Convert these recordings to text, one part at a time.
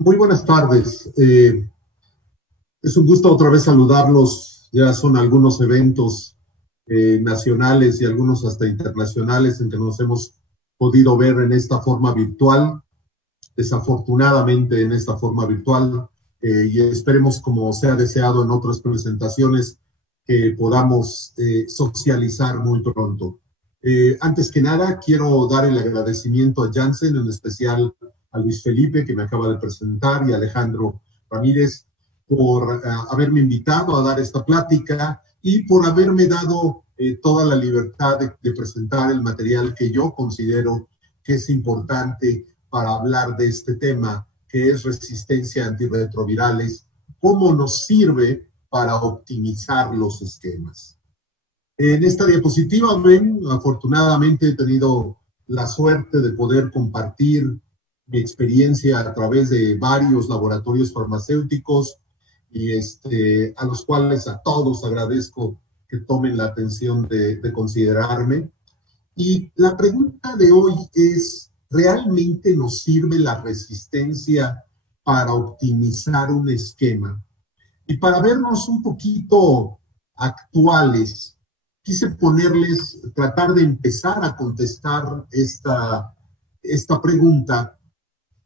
Muy buenas tardes. Es un gusto otra vez saludarlos. Ya son algunos eventos nacionales y algunos hasta internacionales en que nos hemos podido ver en esta forma virtual, desafortunadamente en esta forma virtual, y esperemos, como se ha deseado en otras presentaciones, que podamos socializar muy pronto. Antes que nada, quiero dar el agradecimiento a Janssen, en especial a Luis Felipe, que me acaba de presentar, y a Alejandro Ramírez, por haberme invitado a dar esta plática y por haberme dado toda la libertad de presentar el material que yo considero que es importante para hablar de este tema, que es resistencia a antirretrovirales, cómo nos sirve para optimizar los esquemas. En esta diapositiva ven, afortunadamente he tenido la suerte de poder compartir mi experiencia a través de varios laboratorios farmacéuticos y a los cuales a todos agradezco que tomen la atención de considerarme. Y la pregunta de hoy es, ¿realmente nos sirve la resistencia para optimizar un esquema? Y para vernos un poquito actuales, quise tratar de empezar a contestar esta pregunta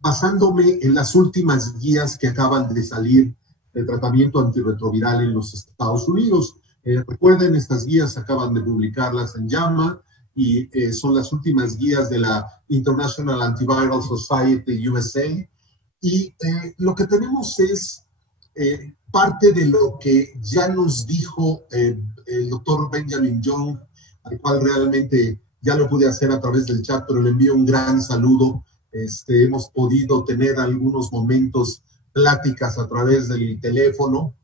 basándome en las últimas guías que acaban de salir de tratamiento antirretroviral en los Estados Unidos. Recuerden, estas guías acaban de publicarlas en JAMA y son las últimas guías de la International Antiviral Society USA. Y lo que tenemos es parte de lo que ya nos dijo el doctor Benjamin Young, al cual realmente ya lo pude hacer a través del chat, pero le envío un gran saludo. Hemos podido tener algunos momentos, pláticas a través del teléfono,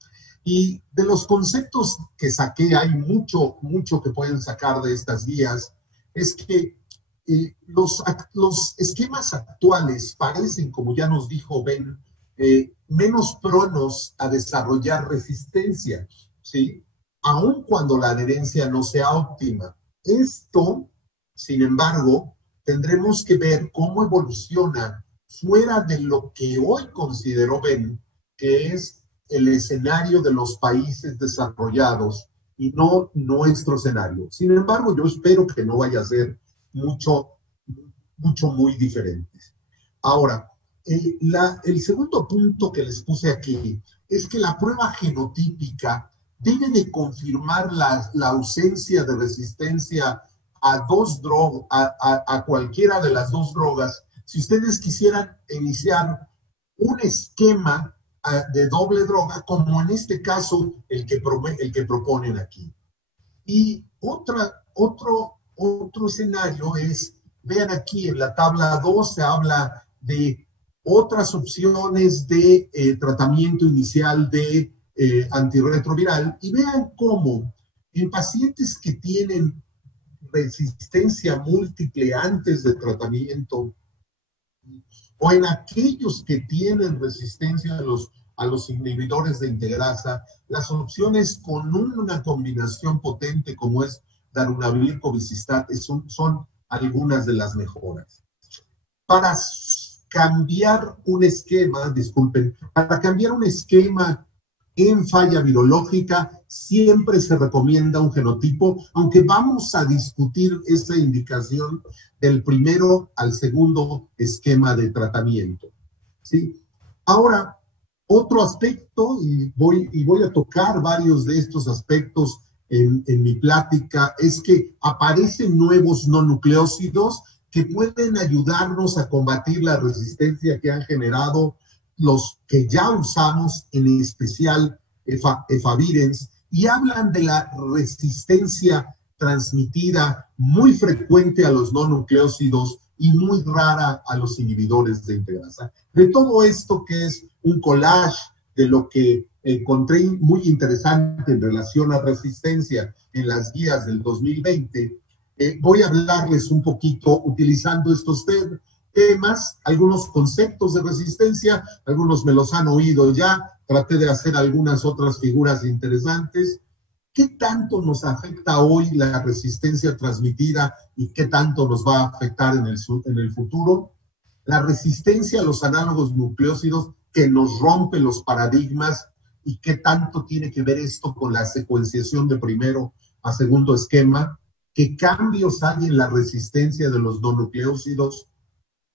y de los conceptos que saqué, hay mucho que pueden sacar de estas guías, es que los esquemas actuales parecen, como ya nos dijo Ben, menos pronos a desarrollar resistencia, ¿sí? Aun cuando la adherencia no sea óptima. Esto, sin embargo, tendremos que ver cómo evoluciona fuera de lo que hoy considero Ben, que es el escenario de los países desarrollados y no nuestro escenario. Sin embargo, yo espero que no vaya a ser mucho muy diferente. Ahora, el segundo punto que les puse aquí es que la prueba genotípica debe de confirmar la ausencia de resistencia a cualquiera de las dos drogas. Si ustedes quisieran iniciar un esquema de doble droga, como en este caso el que proponen aquí. Y otro escenario es, vean aquí en la tabla 2 se habla de otras opciones de tratamiento inicial de antirretroviral, y vean cómo en pacientes que tienen resistencia múltiple antes de tratamiento, o en aquellos que tienen resistencia a los inhibidores de integrasa, las opciones con una combinación potente como es darunavir cobicistat son algunas de las mejoras. Para cambiar un esquema en falla virológica, siempre se recomienda un genotipo, aunque vamos a discutir esa indicación del primero al segundo esquema de tratamiento, ¿sí? Ahora, otro aspecto, y voy a tocar varios de estos aspectos en mi plática, es que aparecen nuevos no nucleócidos que pueden ayudarnos a combatir la resistencia que han generado los que ya usamos, en especial efavirenz, y hablan de la resistencia transmitida muy frecuente a los no nucleócidos y muy rara a los inhibidores de integrasa. De todo esto, que es un collage de lo que encontré muy interesante en relación a resistencia en las guías del 2020, Voy a hablarles un poquito utilizando estos temas, algunos conceptos de resistencia, algunos me los han oído ya, traté de hacer algunas otras figuras interesantes. ¿Qué tanto nos afecta hoy la resistencia transmitida y qué tanto nos va a afectar en el futuro? La resistencia a los análogos nucleósidos que nos rompe los paradigmas y qué tanto tiene que ver esto con la secuenciación de primero a segundo esquema, qué cambios hay en la resistencia de los no nucleósidos,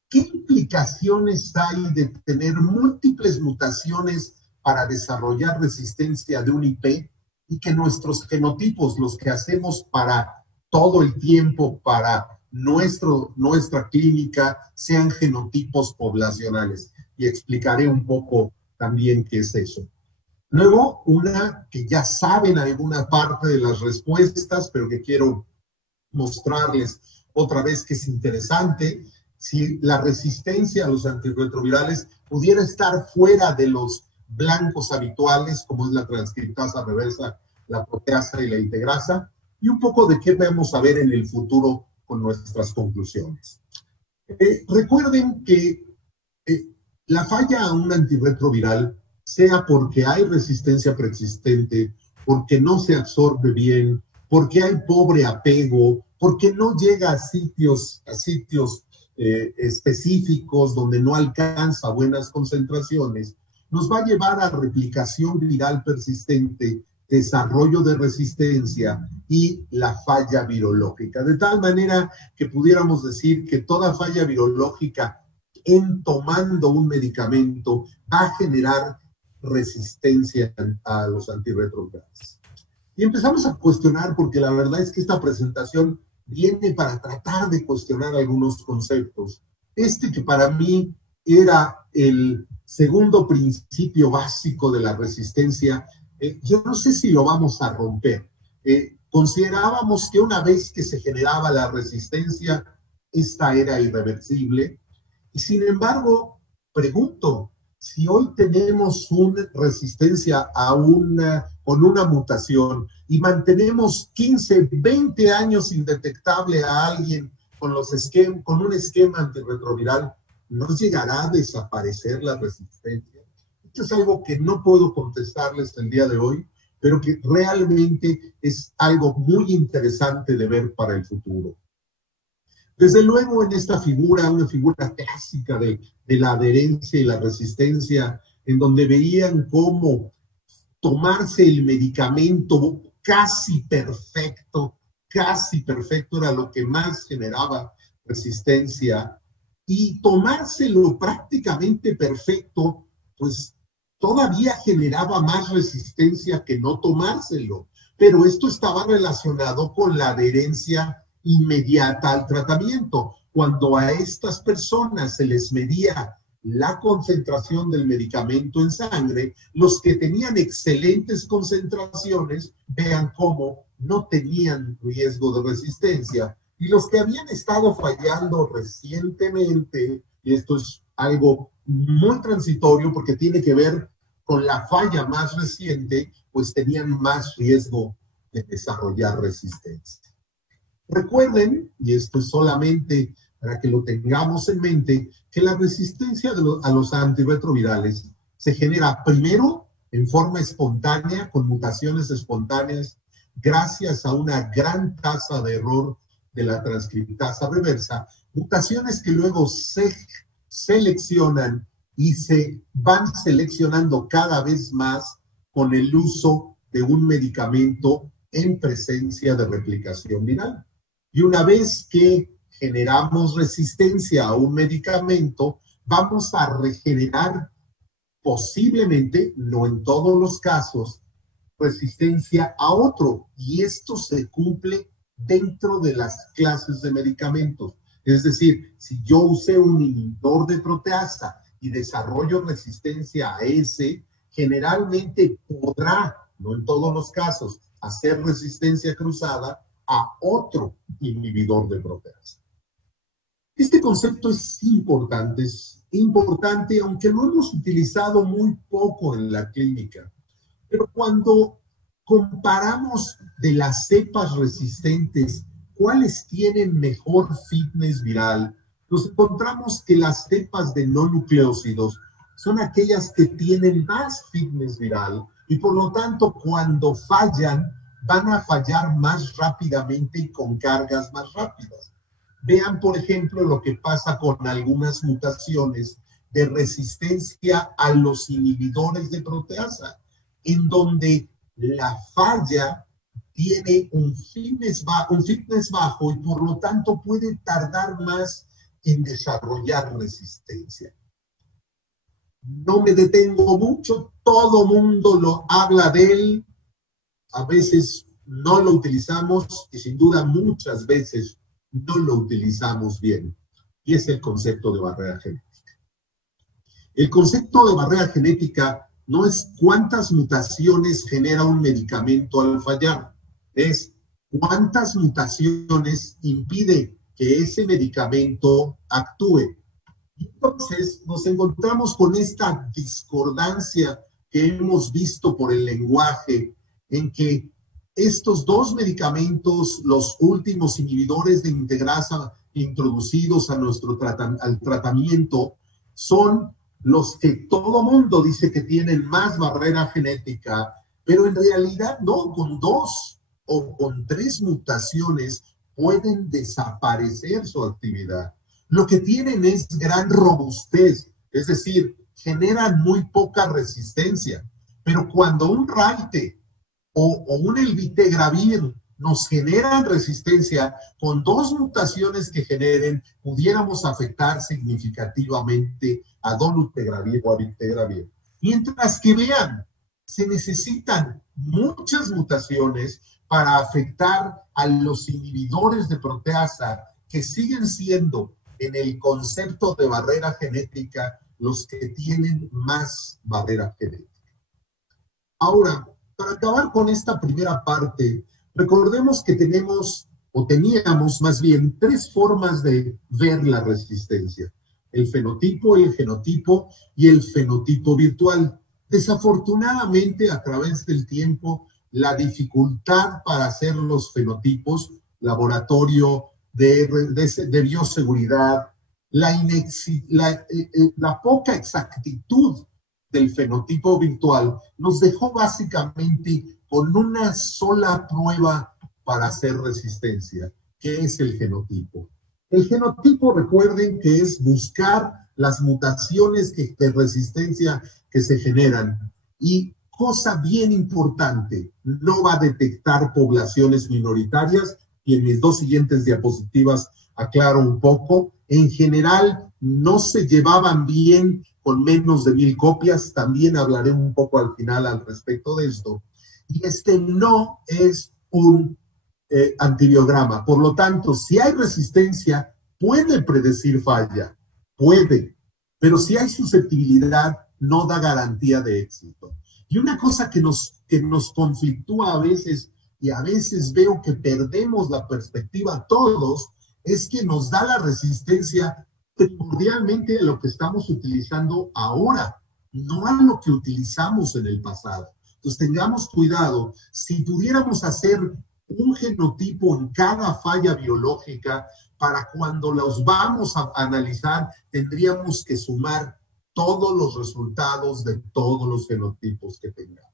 qué implicaciones hay de tener múltiples mutaciones para desarrollar resistencia de un IP y que nuestros genotipos, los que hacemos para todo el tiempo, para nuestra clínica, sean genotipos poblacionales. Y explicaré un poco también qué es eso. Luego, una que ya saben alguna parte de las respuestas, pero que quiero mostrarles otra vez que es interesante, si la resistencia a los antirretrovirales pudiera estar fuera de los blancos habituales, como es la transcriptasa reversa, la proteasa y la integrasa, y un poco de qué vamos a ver en el futuro con nuestras conclusiones. Recuerden que la falla a un antirretroviral, sea porque hay resistencia preexistente, porque no se absorbe bien, porque hay pobre apego, porque no llega a sitios específicos donde no alcanza buenas concentraciones, nos va a llevar a replicación viral persistente, desarrollo de resistencia y la falla virológica. De tal manera que pudiéramos decir que toda falla virológica en tomando un medicamento va a generar resistencia a los antirretrovirales. Y empezamos a cuestionar, porque la verdad es que esta presentación viene para tratar de cuestionar algunos conceptos. Que para mí era el segundo principio básico de la resistencia, yo no sé si lo vamos a romper. Considerábamos que una vez que se generaba la resistencia, esta era irreversible. Y sin embargo, pregunto, si hoy tenemos una resistencia con una mutación y mantenemos 15, 20 años indetectable a alguien con un esquema antirretroviral, ¿no llegará a desaparecer la resistencia? Esto es algo que no puedo contestarles el día de hoy, pero que realmente es algo muy interesante de ver para el futuro. Desde luego, en esta figura, una figura clásica de la adherencia y la resistencia, en donde veían cómo tomarse el medicamento casi perfecto era lo que más generaba resistencia, y tomárselo prácticamente perfecto, pues todavía generaba más resistencia que no tomárselo. Pero esto estaba relacionado con la adherencia inmediata al tratamiento. Cuando a estas personas se les medía la concentración del medicamento en sangre, los que tenían excelentes concentraciones, vean cómo no tenían riesgo de resistencia. Y los que habían estado fallando recientemente, y esto es algo muy transitorio porque tiene que ver con la falla más reciente, pues tenían más riesgo de desarrollar resistencia. Recuerden, y esto es solamente para que lo tengamos en mente, que la resistencia a los antirretrovirales se genera primero en forma espontánea, con mutaciones espontáneas, gracias a una gran tasa de error de la transcriptasa reversa, mutaciones que luego se seleccionan y se van seleccionando cada vez más con el uso de un medicamento en presencia de replicación viral. Y una vez que generamos resistencia a un medicamento, vamos a regenerar posiblemente, no en todos los casos, resistencia a otro. Y esto se cumple dentro de las clases de medicamentos. Es decir, si yo usé un inhibidor de proteasa y desarrollo resistencia a ese, generalmente podrá, no en todos los casos, hacer resistencia cruzada a otro inhibidor de proteasa. Este concepto es importante aunque lo hemos utilizado muy poco en la clínica. Pero cuando comparamos de las cepas resistentes cuáles tienen mejor fitness viral, nos encontramos que las cepas de no nucleócidos son aquellas que tienen más fitness viral y por lo tanto cuando fallan van a fallar más rápidamente y con cargas más rápidas. Vean, por ejemplo, lo que pasa con algunas mutaciones de resistencia a los inhibidores de proteasa, en donde la falla tiene un fitness bajo y por lo tanto puede tardar más en desarrollar resistencia. No me detengo mucho, todo mundo lo habla de él, a veces no lo utilizamos y sin duda muchas veces no lo utilizamos bien, y es el concepto de barrera genética. El concepto de barrera genética no es cuántas mutaciones genera un medicamento al fallar, es cuántas mutaciones impide que ese medicamento actúe. Entonces nos encontramos con esta discordancia que hemos visto por el lenguaje, en que estos dos medicamentos, los últimos inhibidores de integrasa introducidos a al tratamiento, son los que todo mundo dice que tienen más barrera genética, pero en realidad no, con 2 o con 3 mutaciones pueden desaparecer su actividad. Lo que tienen es gran robustez, es decir, generan muy poca resistencia, pero cuando un RAITE o un elbitegravir nos generan resistencia, con 2 mutaciones que generen, pudiéramos afectar significativamente a dolutegravir o a bictegravir. Mientras que vean, se necesitan muchas mutaciones para afectar a los inhibidores de proteasa, que siguen siendo, en el concepto de barrera genética, los que tienen más barrera genética. Ahora, para acabar con esta primera parte, recordemos que teníamos más bien 3 formas de ver la resistencia: el fenotipo, el genotipo y el fenotipo virtual. Desafortunadamente, a través del tiempo, la dificultad para hacer los fenotipos, laboratorio de bioseguridad, la poca exactitud del fenotipo virtual nos dejó básicamente con una sola prueba para hacer resistencia, que es el genotipo. El genotipo, recuerden que es buscar las mutaciones de resistencia que se generan. Y cosa bien importante, no va a detectar poblaciones minoritarias, y en mis 2 siguientes diapositivas aclaro un poco. En general, no se llevaban bien con menos de 1000 copias, también hablaré un poco al final al respecto de esto. Y este no es un antibiograma. Por lo tanto, si hay resistencia, puede predecir falla, puede, pero si hay susceptibilidad, no da garantía de éxito. Y una cosa que nos conflictúa a veces, y a veces veo que perdemos la perspectiva todos, es que nos da la resistencia primordialmente a lo que estamos utilizando ahora, no a lo que utilizamos en el pasado. Entonces tengamos cuidado. Si pudiéramos hacer un genotipo en cada falla biológica, para cuando los vamos a analizar, tendríamos que sumar todos los resultados de todos los genotipos que tengamos.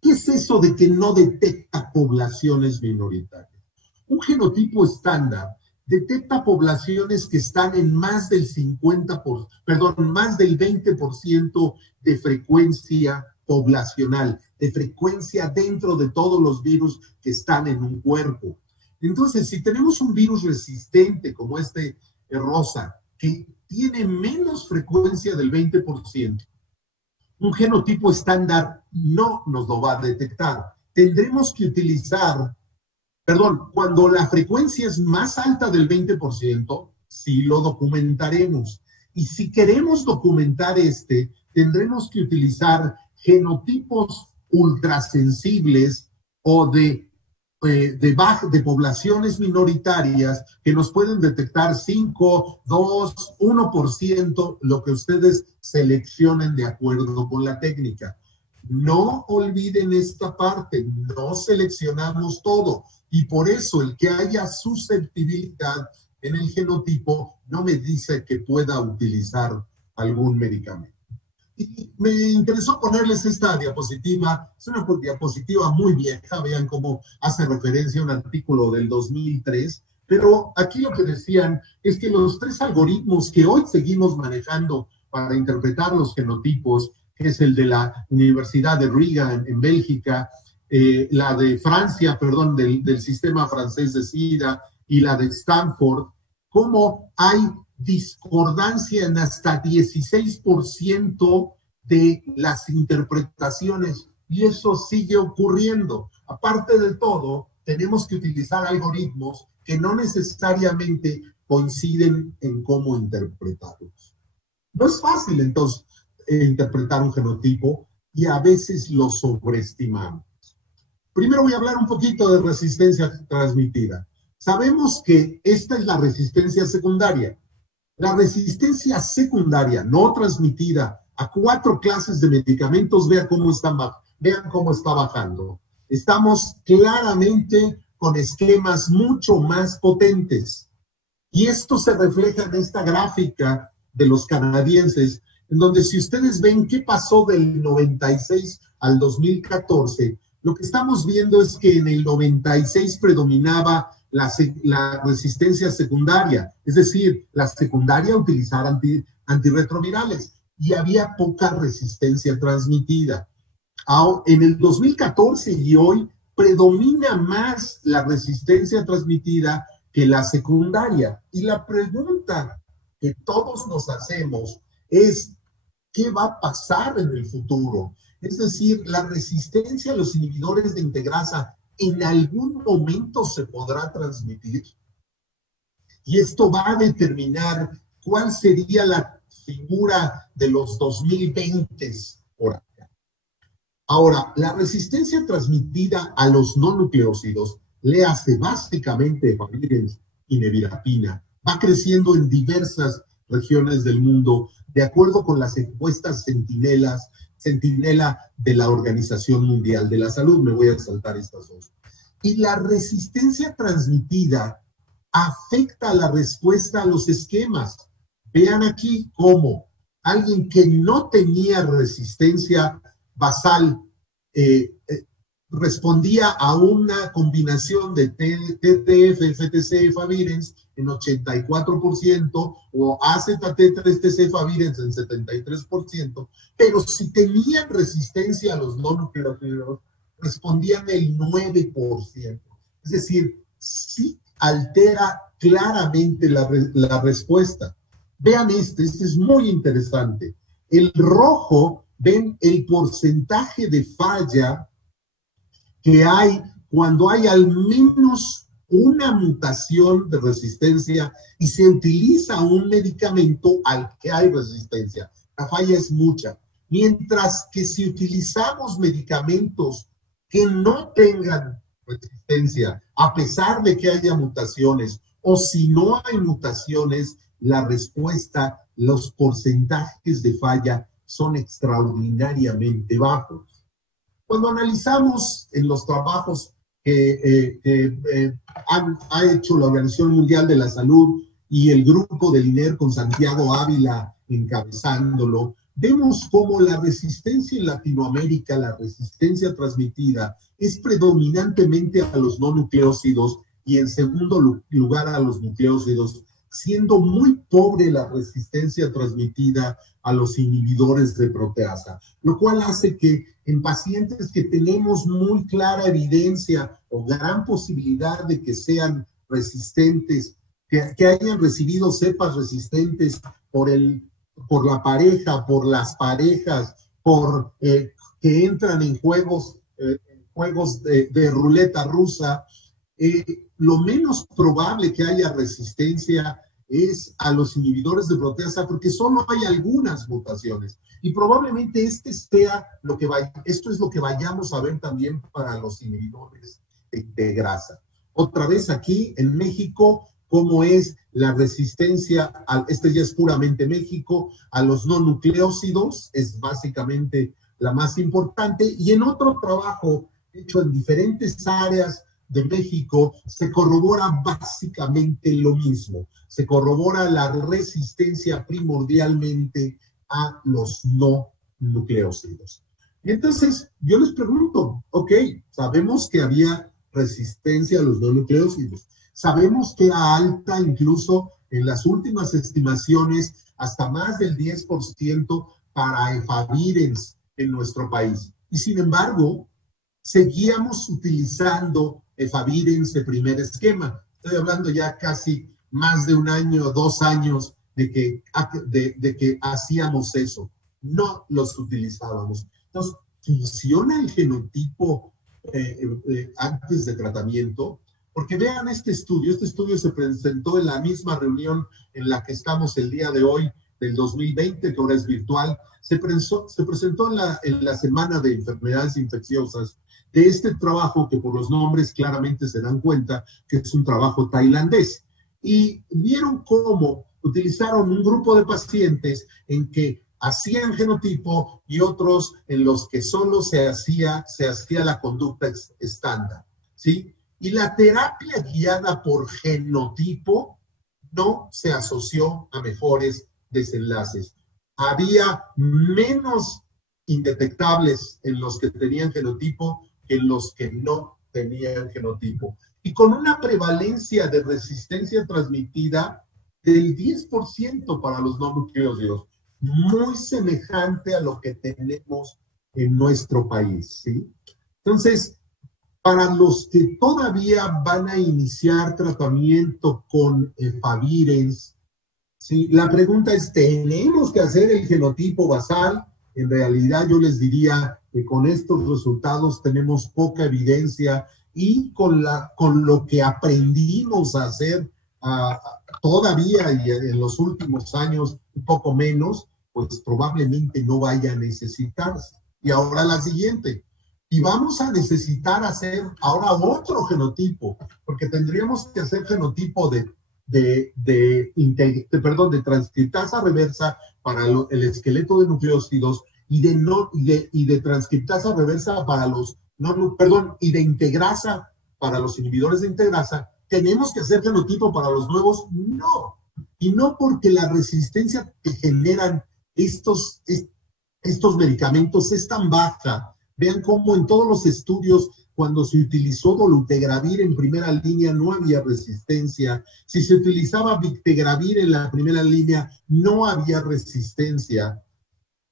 ¿Qué es eso de que no detecta poblaciones minoritarias? Un genotipo estándar detecta poblaciones que están en más del 20% de frecuencia poblacional, de frecuencia dentro de todos los virus que están en un cuerpo. Entonces, si tenemos un virus resistente como este rosa, que tiene menos frecuencia del 20%, un genotipo estándar no nos lo va a detectar. Tendremos que utilizar, cuando la frecuencia es más alta del 20%, sí lo documentaremos. Y si queremos documentar tendremos que utilizar genotipos ultrasensibles o de poblaciones minoritarias que nos pueden detectar 5, 2, 1%, lo que ustedes seleccionen de acuerdo con la técnica. No olviden esta parte, no seleccionamos todo y por eso el que haya susceptibilidad en el genotipo no me dice que pueda utilizar algún medicamento. Y me interesó ponerles esta diapositiva, es una diapositiva muy vieja, vean cómo hace referencia a un artículo del 2003, pero aquí lo que decían es que los 3 algoritmos que hoy seguimos manejando para interpretar los genotipos, que es el de la Universidad de Riga en Bélgica, la de Francia, perdón, del sistema francés de SIDA y la de Stanford, cómo hay discordancia en hasta 16% de las interpretaciones y eso sigue ocurriendo. Aparte de todo, tenemos que utilizar algoritmos que no necesariamente coinciden en cómo interpretarlos. No es fácil entonces interpretar un genotipo y a veces lo sobreestimamos. Primero voy a hablar un poquito de resistencia transmitida. Sabemos que esta es la resistencia secundaria. La resistencia secundaria no transmitida a 4 clases de medicamentos, vean cómo está bajando. Estamos claramente con esquemas mucho más potentes. Y esto se refleja en esta gráfica de los canadienses, en donde si ustedes ven qué pasó del 96 al 2014, lo que estamos viendo es que en el 96 predominaba la resistencia secundaria, es decir, la secundaria utilizar antirretrovirales y había poca resistencia transmitida. En el 2014 y hoy predomina más la resistencia transmitida que la secundaria. Y la pregunta que todos nos hacemos es, ¿qué va a pasar en el futuro? Es decir, la resistencia a los inhibidores de integrasa en algún momento se podrá transmitir. Y esto va a determinar cuál sería la figura de los 2020 por acá. Ahora, la resistencia transmitida a los no nucleócidos, léase básicamente efavirenz y nevirapina, va creciendo en diversas regiones del mundo, de acuerdo con las encuestas Centinela de la Organización Mundial de la Salud. Me voy a saltar estas dos. Y la resistencia transmitida afecta la respuesta a los esquemas. Vean aquí cómo alguien que no tenía resistencia basal respondía a una combinación de TTF, FTC, efavirenz en 84% o AZT3TC, efavirenz en 73%, pero si tenían resistencia a los no nucleótidos, respondían el 9%. Es decir, sí altera claramente la respuesta. Vean este es muy interesante. El rojo, ven el porcentaje de falla que hay cuando hay al menos una mutación de resistencia y se utiliza un medicamento al que hay resistencia. La falla es mucha. Mientras que si utilizamos medicamentos que no tengan resistencia, a pesar de que haya mutaciones, o si no hay mutaciones, la respuesta, los porcentajes de falla son extraordinariamente bajos. Cuando analizamos en los trabajos que ha hecho la Organización Mundial de la Salud y el grupo del INER con Santiago Ávila encabezándolo, vemos cómo la resistencia en Latinoamérica, la resistencia transmitida, es predominantemente a los no nucleócidos y en segundo lugar a los nucleócidos, siendo muy pobre la resistencia transmitida a los inhibidores de proteasa, lo cual hace que en pacientes que tenemos muy clara evidencia o gran posibilidad de que sean resistentes, que hayan recibido cepas resistentes por la pareja, por las parejas, que entran en juegos de ruleta rusa, lo menos probable que haya resistencia es a los inhibidores de proteasa porque solo hay algunas mutaciones y probablemente esto es lo que vayamos a ver también para los inhibidores de integrasa. Otra vez aquí en México, cómo es la resistencia, este ya es puramente México, a los no nucleócidos, es básicamente la más importante, y en otro trabajo hecho en diferentes áreas de México se corrobora básicamente lo mismo. Se corrobora la resistencia primordialmente a los no nucleócidos. Y entonces yo les pregunto, ok, sabemos que había resistencia a los no nucleócidos, sabemos que era alta incluso en las últimas estimaciones, hasta más del 10% para efavirenz en nuestro país. Y sin embargo, seguíamos utilizando efavirenz de primer esquema. Estoy hablando ya casi más de un año, 2 años de que hacíamos eso. No los utilizábamos. Entonces, ¿funciona el genotipo antes de tratamiento? Porque vean este estudio se presentó en la misma reunión en la que estamos el día de hoy, del 2020, que ahora es virtual, se presentó en la Semana de Enfermedades Infecciosas de este trabajo que por los nombres claramente se dan cuenta que es un trabajo tailandés. Y vieron cómo utilizaron un grupo de pacientes en que hacían genotipo y otros en los que solo se hacía la conducta estándar, ¿sí? Y la terapia guiada por genotipo no se asoció a mejores desenlaces. Había menos indetectables en los que tenían genotipo que en los que no tenían genotipo. Y con una prevalencia de resistencia transmitida del 10% para los no nucleócidos, muy semejante a lo que tenemos en nuestro país, ¿sí? Entonces, para los que todavía van a iniciar tratamiento con efavirenz, ¿sí? La pregunta es, ¿tenemos que hacer el genotipo basal? En realidad yo les diría que con estos resultados tenemos poca evidencia y con lo que aprendimos a hacer todavía y en los últimos años un poco menos, pues probablemente no vaya a necesitarse. Y ahora la siguiente. Y vamos a necesitar hacer ahora otro genotipo, porque tendríamos que hacer genotipo de transcriptasa reversa para el esqueleto de nucleócidos y de transcriptasa reversa para y de integrasa para los inhibidores de integrasa. ¿Tenemos que hacer genotipo para los nuevos? No. Y no porque la resistencia que generan estos medicamentos es tan baja. Vean cómo en todos los estudios, cuando se utilizó dolutegravir en primera línea, no había resistencia. Si se utilizaba bictegravir en la primera línea, no había resistencia.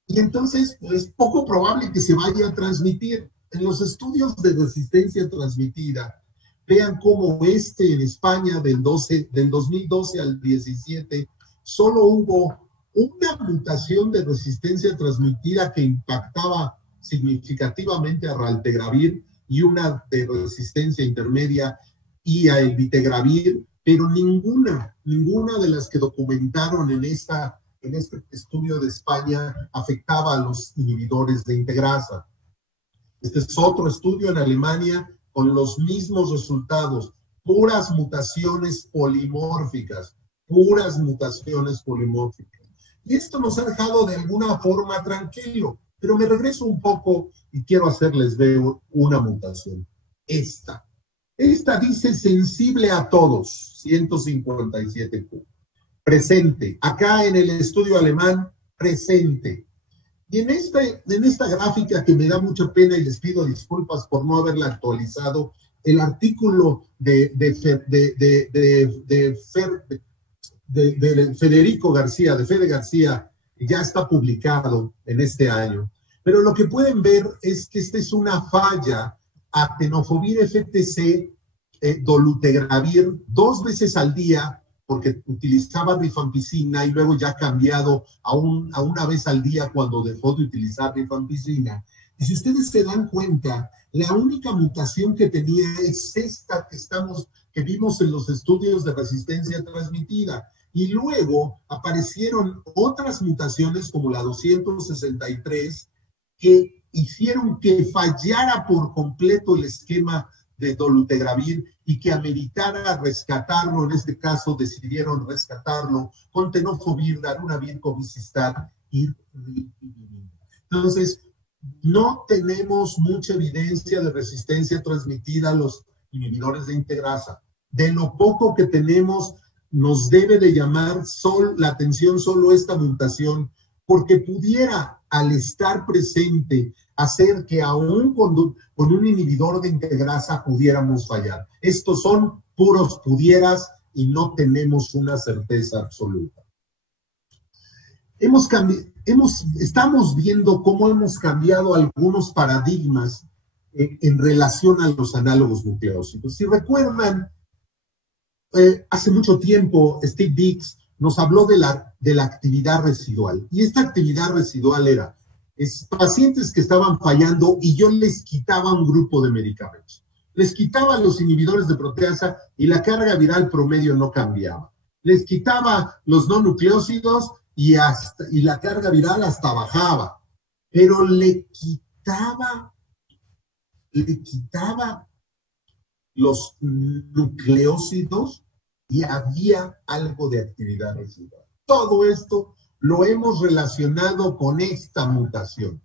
Y entonces es poco probable que se vaya a transmitir. En los estudios de resistencia transmitida, vean cómo en España del 2012 al 17, solo hubo una mutación de resistencia transmitida que impactaba significativamente a raltegravir y una de resistencia intermedia y a elvitegravir, pero ninguna de las que documentaron en este estudio de España afectaba a los inhibidores de integrasa. Este es otro estudio en Alemania con los mismos resultados, puras mutaciones polimórficas. Y esto nos ha dejado de alguna forma tranquilo, pero me regreso un poco y quiero hacerles ver una mutación. Esta dice sensible a todos, 157Q. Presente. Acá en el estudio alemán, presente. Y en esta gráfica que me da mucha pena y les pido disculpas por no haberla actualizado, el artículo de Federico García, de Fede García, ya está publicado en este año. Pero lo que pueden ver es que esta es una falla a tenofovir FTC, dolutegravir 2 veces al día, porque utilizaba rifampicina y luego ya ha cambiado a una vez al día cuando dejó de utilizar rifampicina. Y si ustedes se dan cuenta, la única mutación que tenía es esta que vimos en los estudios de resistencia transmitida. Y luego aparecieron otras mutaciones como la 263 que hicieron que fallara por completo el esquema de dolutegravir y que ameritara rescatarlo. En este caso decidieron rescatarlo con tenofovir, darunavir, cobicistat y ripivirina. Entonces, no tenemos mucha evidencia de resistencia transmitida a los inhibidores de integrasa. De lo poco que tenemos, nos debe de llamar la atención solo esta mutación, porque pudiera, al estar presente, hacer que aún con un inhibidor de integrasa pudiéramos fallar. Estos son puros pudieras y no tenemos una certeza absoluta. Estamos viendo cómo hemos cambiado algunos paradigmas en relación a los análogos nucleósidos. Si recuerdan, hace mucho tiempo Steve Dix nos habló de la actividad residual. Y esta actividad residual era pacientes que estaban fallando y yo les quitaba un grupo de medicamentos. Les quitaba los inhibidores de proteasa y la carga viral promedio no cambiaba. Les quitaba los no nucleósidos y la carga viral hasta bajaba. Pero le quitaba los nucleósidos y había algo de actividad residual. Todo esto lo hemos relacionado con esta mutación.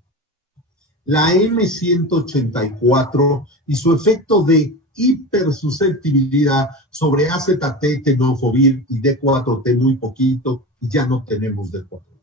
La M184 y su efecto de hipersusceptibilidad sobre AZT, tenofovir y D4T muy poquito, y ya no tenemos D4T.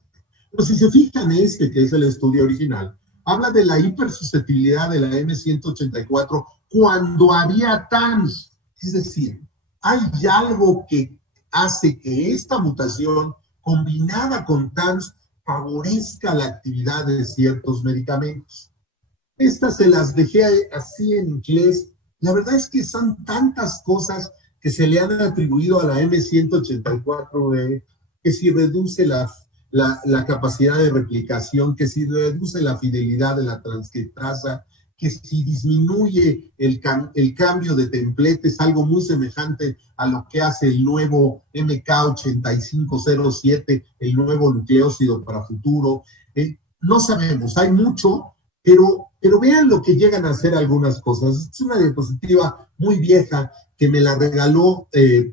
Pero si se fijan que es el estudio original, habla de la hipersusceptibilidad de la M184 cuando había TANS. Es decir, hay algo que hace que esta mutación combinada con TANS favorezca la actividad de ciertos medicamentos. Estas se las dejé así en inglés. La verdad es que son tantas cosas que se le han atribuido a la M184B, que si reduce la capacidad de replicación, que si reduce la fidelidad de la transcriptasa, que si disminuye el cambio de templetes, algo muy semejante a lo que hace el nuevo MK8507, el nuevo nucleósido para futuro. No sabemos, hay mucho, pero vean lo que llegan a hacer algunas cosas. Es una diapositiva muy vieja que me la regaló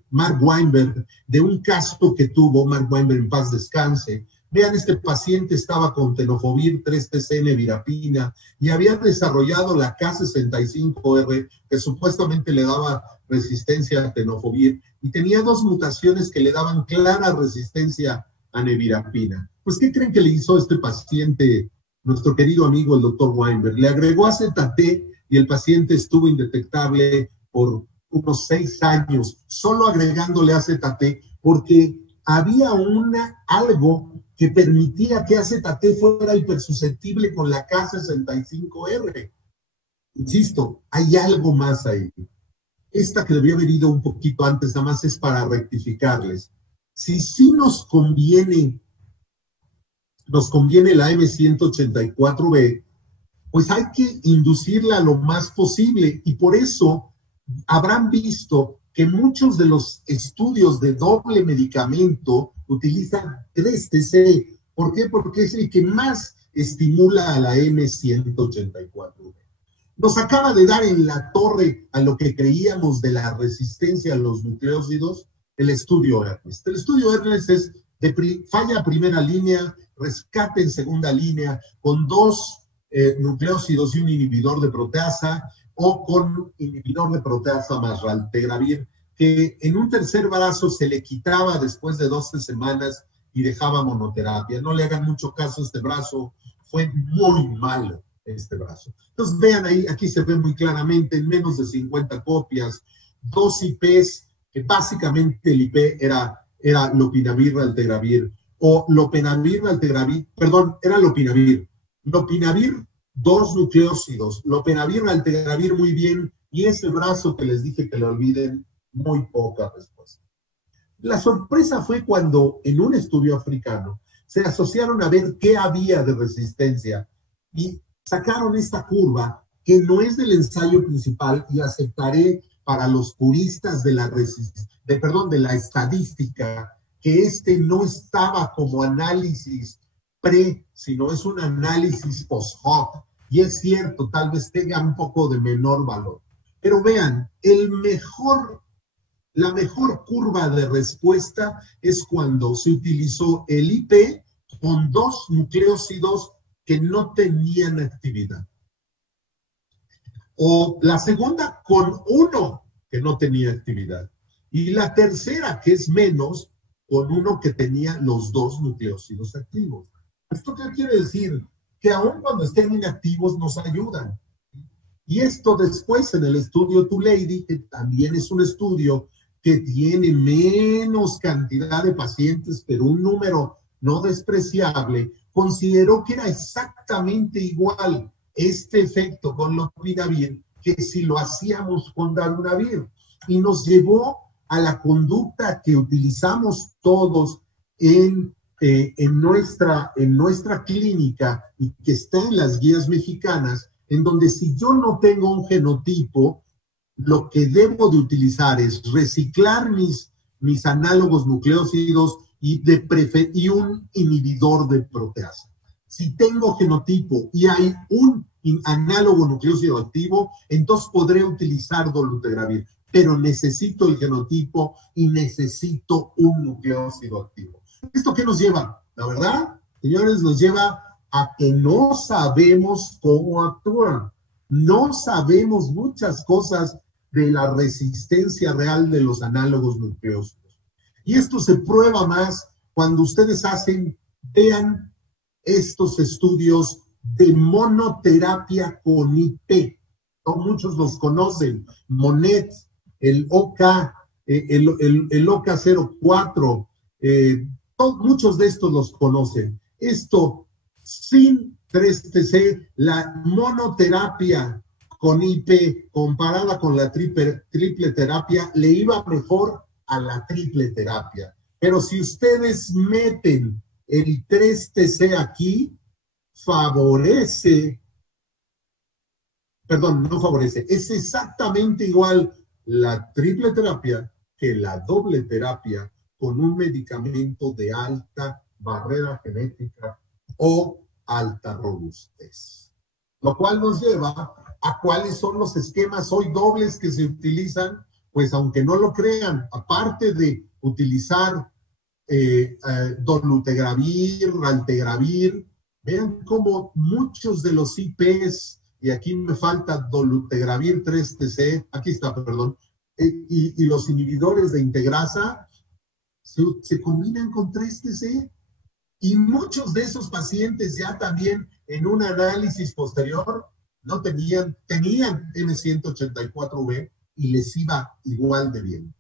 Mark Weinberg, de un caso que tuvo, Mark Weinberg en paz descanse. Vean, este paciente estaba con tenofovir, 3-TCN, virapina, y había desarrollado la K65R, que supuestamente le daba resistencia a tenofovir, y tenía dos mutaciones que le daban clara resistencia a nevirapina. Pues, ¿qué creen que le hizo este paciente, nuestro querido amigo el doctor Weinberg? Le agregó AZT y el paciente estuvo indetectable por unos 6 años, solo agregándole AZT, porque había algo que permitía que AZT fuera hipersusceptible con la K65R. Insisto, hay algo más ahí. Esta que debió haber ido un poquito antes, nada más es para rectificarles. Si sí nos conviene la M184B, pues hay que inducirla lo más posible, y por eso habrán visto que muchos de los estudios de doble medicamento utilizan 3-TC. ¿Por qué? Porque es el que más estimula a la M184B. Nos acaba de dar en la torre a lo que creíamos de la resistencia a los nucleósidos el estudio Ernest. El estudio Ernest es de falla primera línea, rescate en segunda línea, con 2 nucleósidos y un inhibidor de proteasa, o con inhibidor de proteasa más raltegravir, que en un tercer brazo se le quitaba después de 12 semanas y dejaba monoterapia. No le hagan mucho caso a este brazo, fue muy malo este brazo. Entonces vean ahí, aquí se ve muy claramente, en menos de 50 copias, 2 IPs, que básicamente el IP era lopinavir, raltegravir, o lopenavir, raltegravir, perdón, era lopinavir. Lopinavir, 2 nucleósidos, lopenavir, raltegravir muy bien, y ese brazo que les dije que lo olviden, muy poca respuesta. La sorpresa fue cuando en un estudio africano se asociaron a ver qué había de resistencia y sacaron esta curva que no es del ensayo principal, y aceptaré para los puristas de la estadística que no estaba como análisis sino es un análisis post-hoc. Y es cierto, tal vez tenga un poco de menor valor. Pero vean, la mejor curva de respuesta es cuando se utilizó el IP con 2 nucleósidos que no tenían actividad. O la segunda con uno que no tenía actividad. Y la tercera, que es menos, con uno que tenía los dos nucleósidos activos. ¿Esto qué quiere decir? Que aun cuando estén inactivos nos ayudan. Y esto después en el estudio TULADY, que también es un estudio que tiene menos cantidad de pacientes, pero un número no despreciable, consideró que era exactamente igual este efecto con lopinavir que si lo hacíamos con darunavir. Y nos llevó a la conducta que utilizamos todos en nuestra clínica y que está en las guías mexicanas, en donde si yo no tengo un genotipo, lo que debo de utilizar es reciclar mis análogos nucleósidos y un inhibidor de proteasa. Si tengo genotipo y hay un análogo nucleósido activo, entonces podré utilizar dolutegravir, pero necesito el genotipo y necesito un nucleósido activo. ¿Esto qué nos lleva? La verdad, señores, nos lleva a que no sabemos cómo actúan. No sabemos muchas cosas de la resistencia real de los análogos nucleósidos. Y esto se prueba más cuando ustedes vean estos estudios de monoterapia con IP. ¿No? Muchos los conocen, Monet, el OK, el OK04, muchos de estos los conocen. Esto sin 3TC, la monoterapia con IP comparada con la triple terapia le iba mejor a la triple terapia. Pero si ustedes meten el 3TC aquí, es exactamente igual la triple terapia que la doble terapia con un medicamento de alta barrera genética o alta robustez. Lo cual nos lleva a cuáles son los esquemas hoy dobles que se utilizan, pues aunque no lo crean, aparte de utilizar dolutegravir, raltegravir, vean cómo muchos de los IPs, y aquí me falta dolutegravir 3TC, aquí está, perdón, y los inhibidores de integrasa se combinan con 3TC. Y muchos de esos pacientes ya también en un análisis posterior no tenían M184V y les iba igual de bien.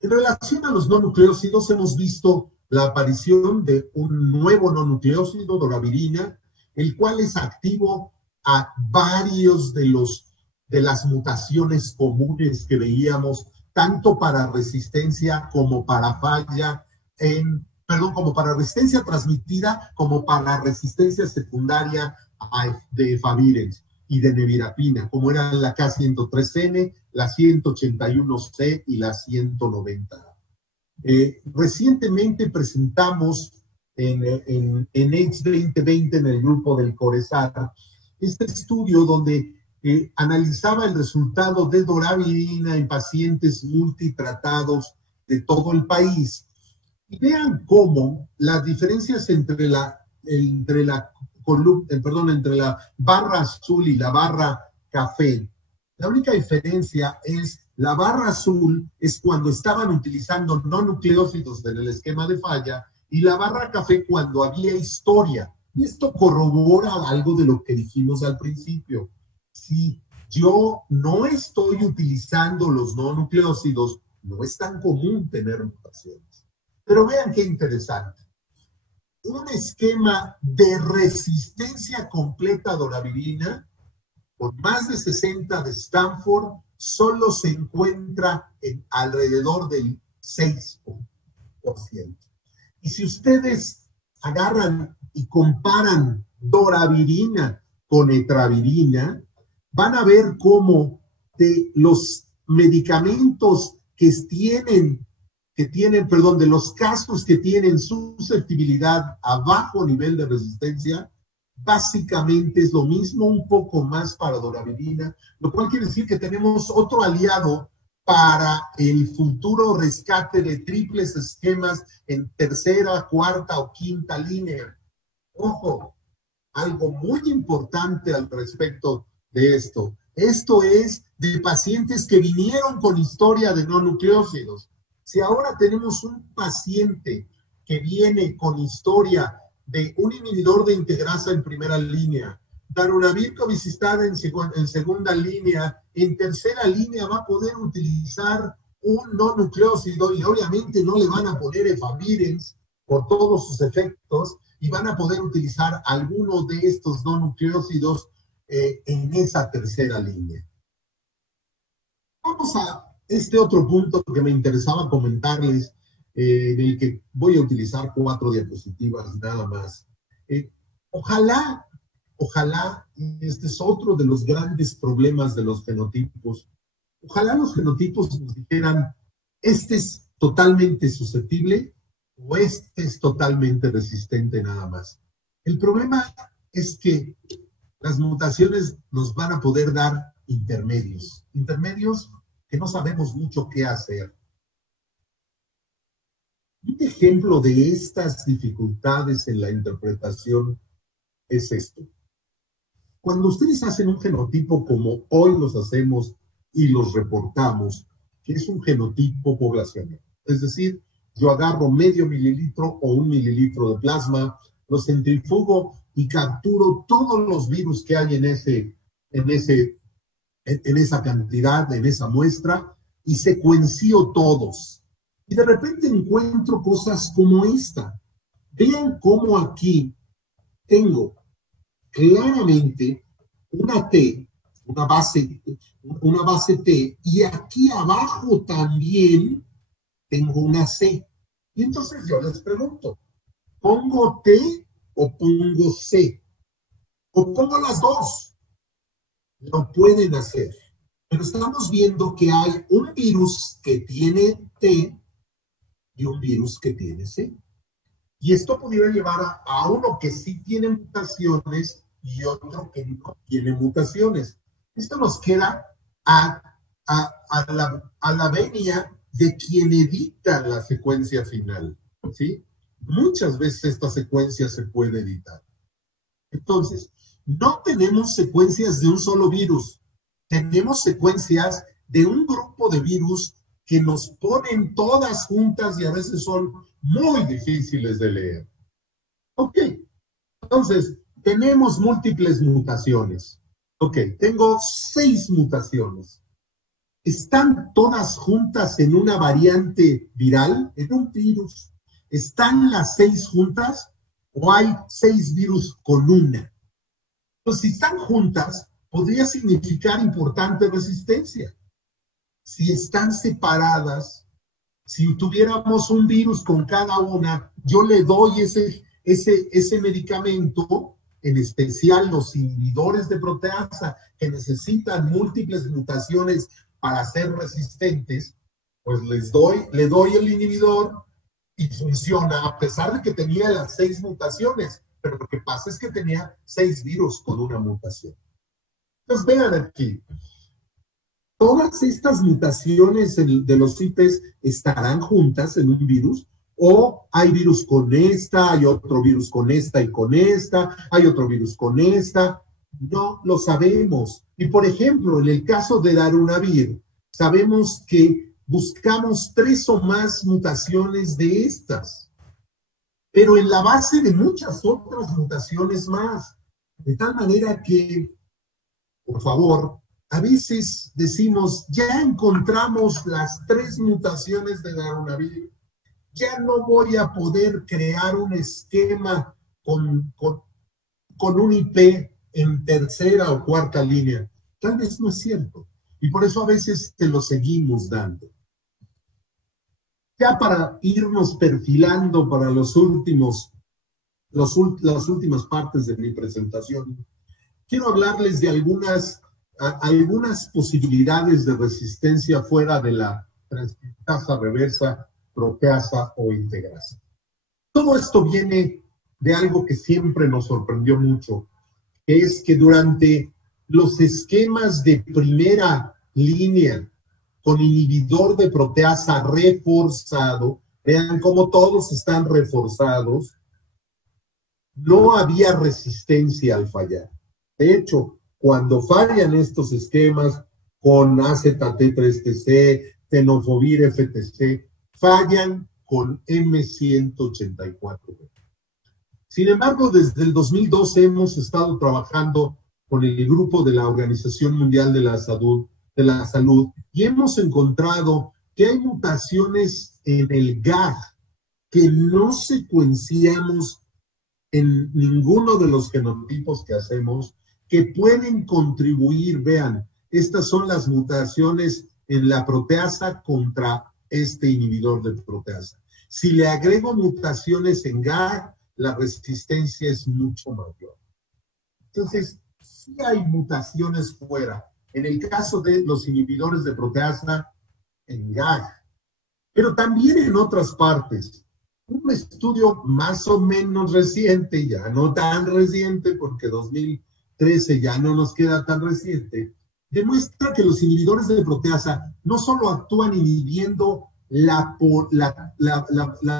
En relación a los no nucleósidos, hemos visto la aparición de un nuevo no nucleósido, doravirina, el cual es activo a varios de las mutaciones comunes que veíamos, tanto para resistencia como para falla como para resistencia transmitida, como para resistencia secundaria de efavirenz y de nevirapina, como eran la K103N, la 181C y la 190. Recientemente presentamos en AIDS 2020 en el grupo del CORESAR este estudio donde analizaba el resultado de doravirina en pacientes multitratados de todo el país. Y vean cómo las diferencias entre la barra azul y la barra café, la única diferencia es la barra azul es cuando estaban utilizando no nucleósidos en el esquema de falla y la barra café cuando había historia. Y esto corrobora algo de lo que dijimos al principio. Si yo no estoy utilizando los no nucleósidos, no es tan común tener mutaciones. Pero vean qué interesante. Un esquema de resistencia completa a doravirina con más de 60 de Stanford solo se encuentra en alrededor del 6%. Y si ustedes agarran y comparan doravirina con etravirina, van a ver cómo de los medicamentos de los casos que tienen susceptibilidad a bajo nivel de resistencia, básicamente es lo mismo, un poco más para doravirina, lo cual quiere decir que tenemos otro aliado para el futuro rescate de triples esquemas en tercera, cuarta o quinta línea. Ojo, algo muy importante al respecto de esto. Esto es de pacientes que vinieron con historia de no nucleócidos. Si ahora tenemos un paciente que viene con historia de un inhibidor de integrasa en primera línea, darunavir cobicistada en segunda línea, en tercera línea va a poder utilizar un no nucleócido y obviamente no le van a poner efavirenz por todos sus efectos y van a poder utilizar alguno de estos no nucleócidos en esa tercera línea. Vamos a este otro punto que me interesaba comentarles, en el que voy a utilizar 4 diapositivas nada más. Ojalá, y este es otro de los grandes problemas de los fenotipos, ojalá los fenotipos nos dijeran, este es totalmente susceptible o este es totalmente resistente nada más. El problema es que las mutaciones nos van a poder dar intermedios que no sabemos mucho qué hacer. Un ejemplo de estas dificultades en la interpretación es esto. Cuando ustedes hacen un genotipo como hoy los hacemos y los reportamos, que es un genotipo poblacional, es decir, yo agarro medio mililitro o 1 mililitro de plasma, lo centrifugo y capturo todos los virus que hay en esa cantidad, en esa muestra, y secuencio todos. Y de repente encuentro cosas como esta. Vean cómo aquí tengo claramente una T, una base T, y aquí abajo también tengo una C. Y entonces yo les pregunto, ¿pongo T o pongo C? ¿O pongo las dos? Lo pueden hacer. Pero estamos viendo que hay un virus que tiene T y un virus que tiene C. Y esto pudiera llevar a uno que sí tiene mutaciones y otro que no tiene mutaciones. Esto nos queda a la venia de quien edita la secuencia final, ¿sí? Muchas veces esta secuencia se puede editar. Entonces, no tenemos secuencias de un solo virus, tenemos secuencias de un grupo de virus que nos ponen todas juntas y a veces son muy difíciles de leer. Ok, entonces, tenemos múltiples mutaciones. Ok, tengo 6 mutaciones. ¿Están todas juntas en una variante viral, en un virus? ¿Están las 6 juntas o hay 6 virus con una? Pues si están juntas, podría significar importante resistencia. Si están separadas, si tuviéramos un virus con cada una, yo le doy ese medicamento, en especial los inhibidores de proteasa que necesitan múltiples mutaciones para ser resistentes, pues le doy el inhibidor y funciona, a pesar de que tenía las 6 mutaciones, pero lo que pasa es que tenía 6 virus con una mutación. Entonces vean aquí, todas estas mutaciones de los IPs estarán juntas en un virus, o hay virus con esta, hay otro virus con esta y con esta, hay otro virus con esta, no lo sabemos. Y por ejemplo, en el caso de darunavir, sabemos que buscamos 3 o más mutaciones de estas, pero en la base de muchas otras mutaciones más, de tal manera que, por favor, a veces decimos, ya encontramos las 3 mutaciones de darunavir, ya no voy a poder crear un esquema con un IP en tercera o cuarta línea. Tal vez no es cierto. Y por eso a veces te lo seguimos dando. Ya para irnos perfilando para las últimas partes de mi presentación, quiero hablarles de algunas posibilidades de resistencia fuera de la transcriptasa reversa, proteasa o integrasa. Todo esto viene de algo que siempre nos sorprendió mucho, que es que durante los esquemas de primera línea con inhibidor de proteasa reforzado, vean cómo todos están reforzados, no había resistencia al fallar. De hecho, cuando fallan estos esquemas con AZT3TC, tenofovir FTC, fallan con M184. Sin embargo, desde el 2012 hemos estado trabajando con el grupo de la Organización Mundial de la Salud y hemos encontrado que hay mutaciones en el GAG que no secuenciamos en ninguno de los genotipos que hacemos, que pueden contribuir. Vean, estas son las mutaciones en la proteasa contra este inhibidor de proteasa. Si le agrego mutaciones en GAG, la resistencia es mucho mayor. Entonces, sí hay mutaciones fuera. En el caso de los inhibidores de proteasa, en GAG, pero también en otras partes. Un estudio más o menos reciente, ya no tan reciente, porque 2013 ya no nos queda tan reciente, demuestra que los inhibidores de proteasa no solo actúan inhibiendo la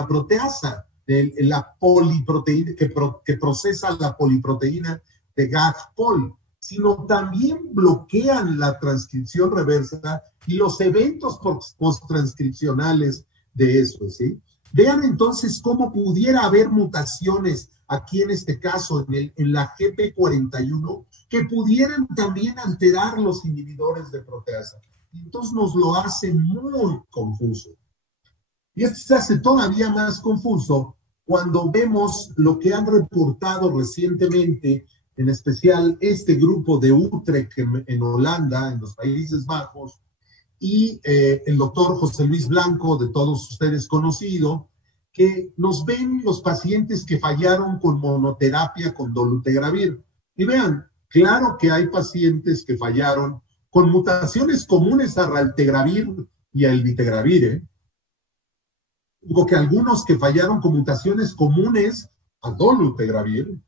proteasa, la poliproteína que procesa la poliproteína de GAG-POL, sino también bloquean la transcripción reversa y los eventos posttranscripcionales de eso, ¿sí? Vean entonces cómo pudiera haber mutaciones aquí en este caso, en la GP41, que pudieran también alterar los inhibidores de proteasa. Entonces nos lo hace muy confuso. Y esto se hace todavía más confuso cuando vemos lo que han reportado recientemente, en especial este grupo de Utrecht en Holanda, en los Países Bajos, y el doctor José Luis Blanco, de todos ustedes conocido, que nos ven los pacientes que fallaron con monoterapia con dolutegravir. Y vean, claro que hay pacientes que fallaron con mutaciones comunes a raltegravir y a elvitegravir, Hubo que algunos que fallaron con mutaciones comunes a dolutegravir,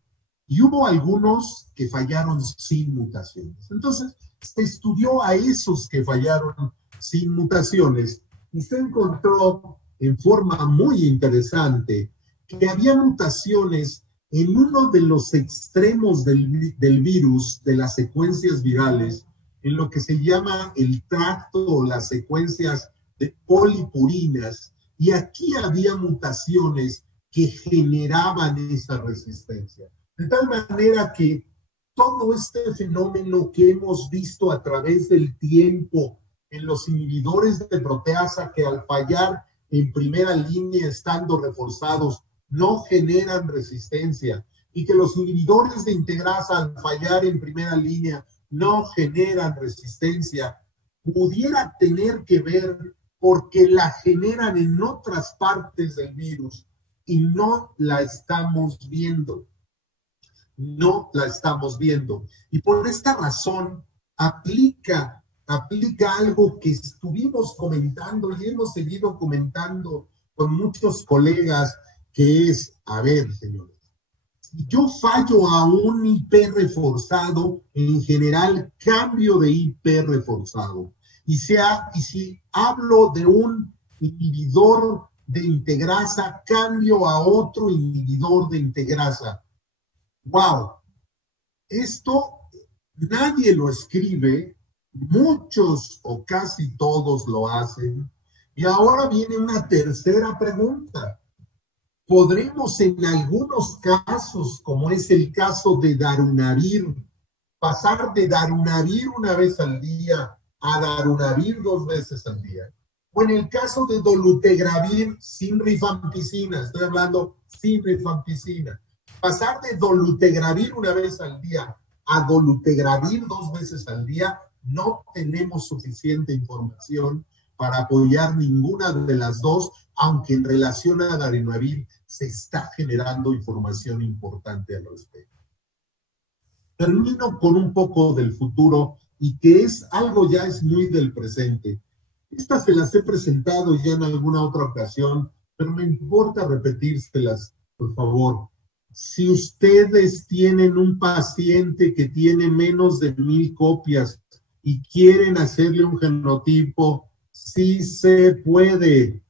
y hubo algunos que fallaron sin mutaciones. Entonces, se estudió a esos que fallaron sin mutaciones y se encontró en forma muy interesante que había mutaciones en uno de los extremos del virus, de las secuencias virales, en lo que se llama el tracto o las secuencias de polipurinas, y aquí había mutaciones que generaban esa resistencia. De tal manera que todo este fenómeno que hemos visto a través del tiempo en los inhibidores de proteasa que al fallar en primera línea estando reforzados no generan resistencia, y que los inhibidores de integrasa al fallar en primera línea no generan resistencia, pudiera tener que ver porque la generan en otras partes del virus y no la estamos viendo. No la estamos viendo. Y por esta razón aplica algo que estuvimos comentando y hemos seguido comentando con muchos colegas, que es, a ver, señores, si yo fallo a un IP reforzado, en general cambio de IP reforzado. Y si hablo de un inhibidor de integrasa, cambio a otro inhibidor de integrasa. ¡Wow! Esto nadie lo escribe, muchos o casi todos lo hacen. Y ahora viene una tercera pregunta. ¿Podremos en algunos casos, como es el caso de darunavir, pasar de darunavir una vez al día a darunavir 2 veces al día? O en el caso de dolutegravir sin rifampicina, estoy hablando sin rifampicina, pasar de dolutegravir una vez al día a dolutegravir 2 veces al día, no tenemos suficiente información para apoyar ninguna de las dos, aunque en relación a darunavir se está generando información importante al respecto. Termino con un poco del futuro, y que es algo ya es muy del presente. Estas se las he presentado ya en alguna otra ocasión, pero me importa repetírselas, por favor. Si ustedes tienen un paciente que tiene menos de 1000 copias y quieren hacerle un genotipo, sí se puede,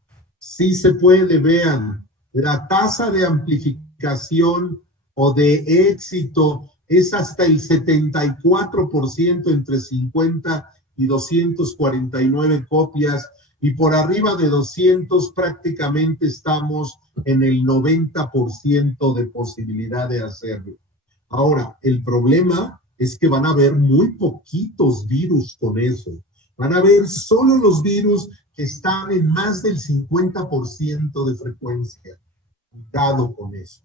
vean. La tasa de amplificación o de éxito es hasta el 74% entre 50 y 249 copias, y por arriba de 200 prácticamente estamos en el 90% de posibilidad de hacerlo. Ahora, el problema es que van a haber muy poquitos virus con eso. Van a haber solo los virus que están en más del 50% de frecuencia. Cuidado con eso.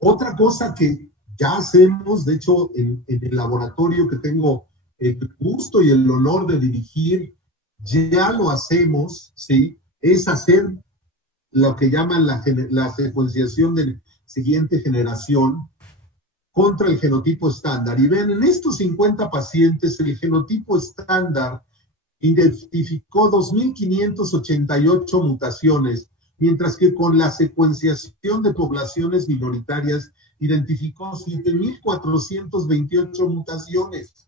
Otra cosa que ya hacemos, de hecho, en el laboratorio que tengo el gusto y el honor de dirigir, ya lo hacemos, ¿sí? Es hacer lo que llaman la secuenciación de siguiente generación contra el genotipo estándar. Y ven, en estos 50 pacientes, el genotipo estándar identificó 2.588 mutaciones, mientras que con la secuenciación de poblaciones minoritarias identificó 7.428 mutaciones.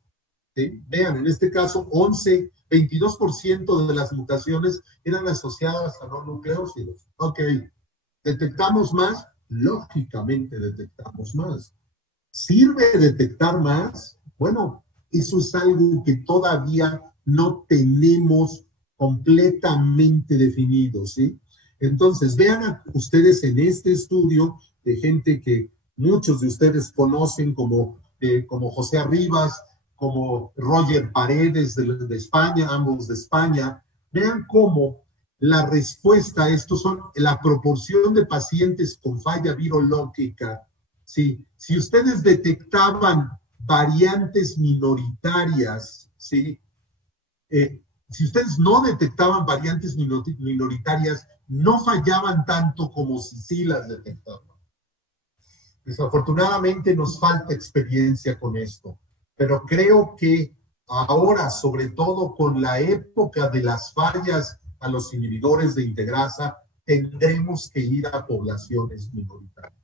¿Sí? Vean, en este caso, 22% de las mutaciones eran asociadas a no nucleósidos. Ok, ¿detectamos más? Lógicamente detectamos más. ¿Sirve detectar más? Bueno, eso es algo que todavía no tenemos completamente definido, ¿sí? Entonces, vean ustedes en este estudio de gente que muchos de ustedes conocen como José Arribas, como Roger Paredes de España, ambos de España. Vean cómo la respuesta a esto son la proporción de pacientes con falla virológica. ¿Sí? Si ustedes detectaban variantes minoritarias, ¿sí? Si ustedes no detectaban variantes minoritarias, no fallaban tanto como si sí las detectaban. Desafortunadamente nos falta experiencia con esto, pero creo que ahora, sobre todo con la época de las fallas a los inhibidores de integrasa, tendremos que ir a poblaciones minoritarias.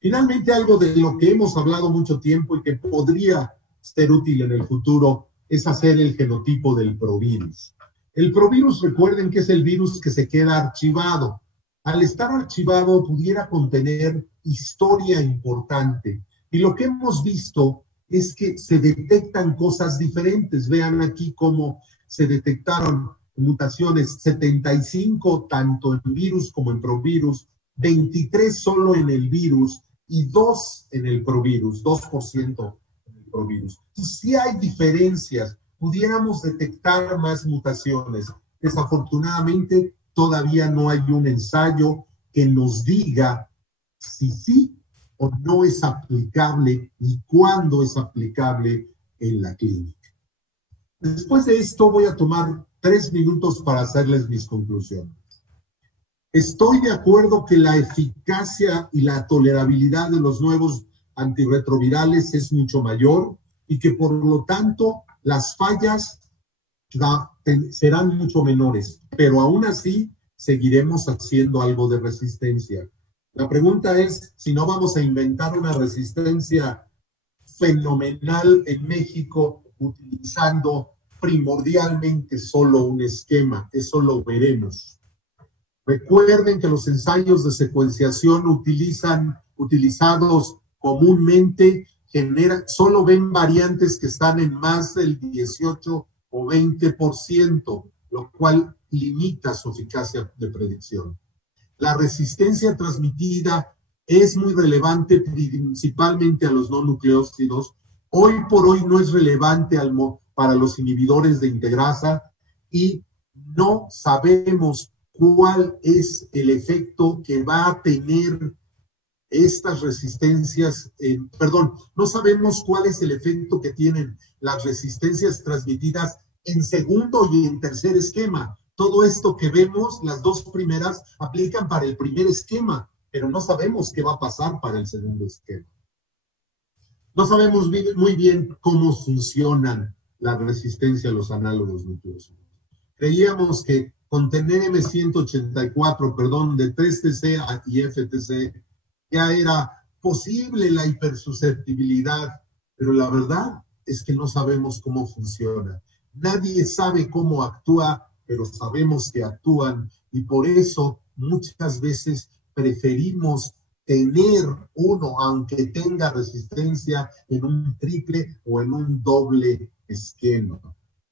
Finalmente, algo de lo que hemos hablado mucho tiempo y que podría ser útil en el futuro es hacer el genotipo del provirus. El provirus, recuerden que es el virus que se queda archivado. Al estar archivado, pudiera contener historia importante. Y lo que hemos visto es que se detectan cosas diferentes. Vean aquí cómo se detectaron mutaciones, 75 tanto en virus como en provirus, 23 solo en el virus y 2 en el provirus, 2% en el provirus. Si hay diferencias, pudiéramos detectar más mutaciones. Desafortunadamente, todavía no hay un ensayo que nos diga si sí o no es aplicable y cuándo es aplicable en la clínica. Después de esto voy a tomar 3 minutos para hacerles mis conclusiones. Estoy de acuerdo que la eficacia y la tolerabilidad de los nuevos antirretrovirales es mucho mayor y que por lo tanto las fallas serán mucho menores, pero aún así seguiremos haciendo algo de resistencia. La pregunta es si no vamos a inventar una resistencia fenomenal en México utilizando primordialmente solo un esquema. Eso lo veremos. Recuerden que los ensayos de secuenciación utilizados comúnmente solo ven variantes que están en más del 18 o 20%, lo cual limita su eficacia de predicción. La resistencia transmitida es muy relevante principalmente a los no nucleósidos. Hoy por hoy no es relevante para los inhibidores de integrasa y no sabemos cuál es el efecto que va a tener estas resistencias, no sabemos cuál es el efecto que tienen las resistencias transmitidas en segundo y en tercer esquema. Todo esto que vemos, las 2 primeras, aplican para el primer esquema, pero no sabemos qué va a pasar para el segundo esquema. No sabemos muy bien cómo funcionan la resistencia a los análogos nucleósidos. Creíamos que con tener M184, de 3TC y FTC, ya era posible la hipersusceptibilidad, pero la verdad es que no sabemos cómo funciona. Nadie sabe cómo actúa, pero sabemos que actúan y por eso muchas veces preferimos tener uno, aunque tenga resistencia, en un triple o en un doble esquema.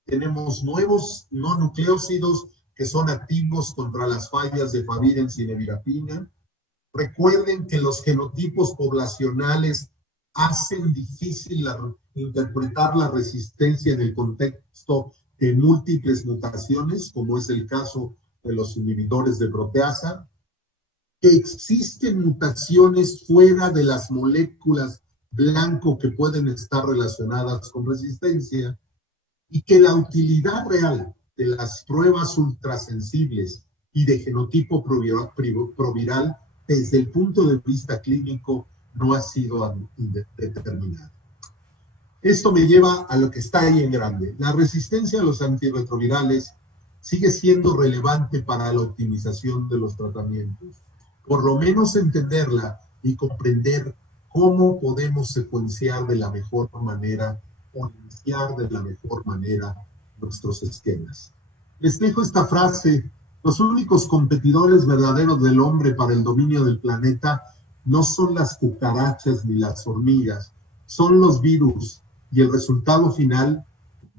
Tenemos nuevos no nucleócidos que son activos contra las fallas de favirenz-nevirapina. Recuerden que los genotipos poblacionales hacen difícil interpretar la resistencia en el contexto de múltiples mutaciones, como es el caso de los inhibidores de proteasa, que existen mutaciones fuera de las moléculas blanco que pueden estar relacionadas con resistencia, y que la utilidad real de las pruebas ultrasensibles y de genotipo proviral desde el punto de vista clínico no ha sido determinada. Esto me lleva a lo que está ahí en grande. La resistencia a los antirretrovirales sigue siendo relevante para la optimización de los tratamientos. Por lo menos entenderla y comprender cómo podemos secuenciar de la mejor manera o iniciar de la mejor manera nuestros esquemas. Les dejo esta frase: los únicos competidores verdaderos del hombre para el dominio del planeta no son las cucarachas ni las hormigas, son los virus, y el resultado final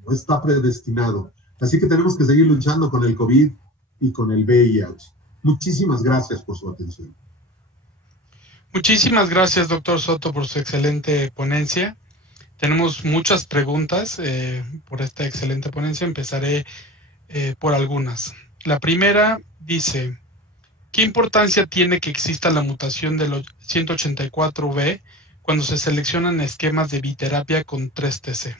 no está predestinado. Así que tenemos que seguir luchando con el COVID y con el VIH. Muchísimas gracias por su atención. Muchísimas gracias, doctor Soto, por su excelente ponencia. Tenemos muchas preguntas por esta excelente ponencia. Empezaré por algunas. La primera dice: ¿qué importancia tiene que exista la mutación del 184B cuando se seleccionan esquemas de biterapia con 3TC?